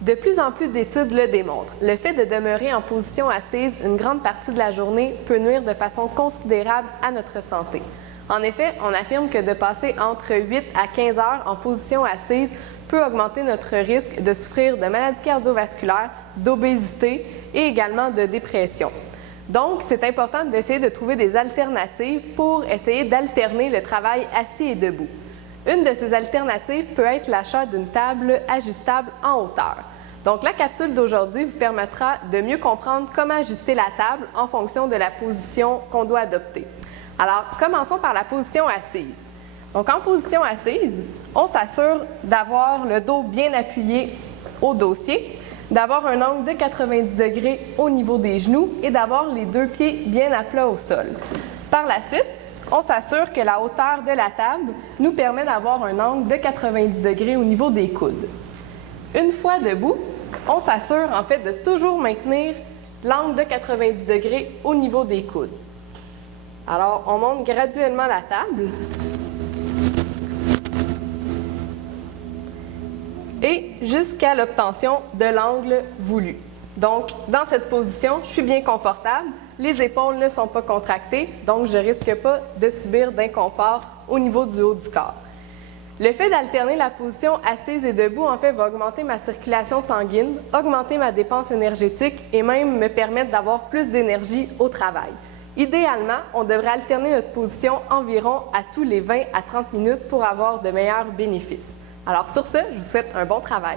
De plus en plus d'études le démontrent. Le fait de demeurer en position assise une grande partie de la journée peut nuire de façon considérable à notre santé. En effet, on affirme que de passer entre 8 à 15 heures en position assise peut augmenter notre risque de souffrir de maladies cardiovasculaires, d'obésité et également de dépression. Donc, c'est important d'essayer de trouver des alternatives pour essayer d'alterner le travail assis et debout. Une de ces alternatives peut être l'achat d'une table ajustable en hauteur. Donc, la capsule d'aujourd'hui vous permettra de mieux comprendre comment ajuster la table en fonction de la position qu'on doit adopter. Alors, commençons par la position assise. Donc, en position assise, on s'assure d'avoir le dos bien appuyé au dossier, d'avoir un angle de 90 degrés au niveau des genoux et d'avoir les deux pieds bien à plat au sol. Par la suite, on s'assure que la hauteur de la table nous permet d'avoir un angle de 90 degrés au niveau des coudes. Une fois debout, on s'assure en fait de toujours maintenir l'angle de 90 degrés au niveau des coudes. Alors, on monte graduellement la table et jusqu'à l'obtention de l'angle voulu. Donc, dans cette position, je suis bien confortable, les épaules ne sont pas contractées, donc je ne risque pas de subir d'inconfort au niveau du haut du corps. Le fait d'alterner la position assise et debout, en fait, va augmenter ma circulation sanguine, augmenter ma dépense énergétique et même me permettre d'avoir plus d'énergie au travail. Idéalement, on devrait alterner notre position environ à tous les 20 à 30 minutes pour avoir de meilleurs bénéfices. Alors sur ce, je vous souhaite un bon travail.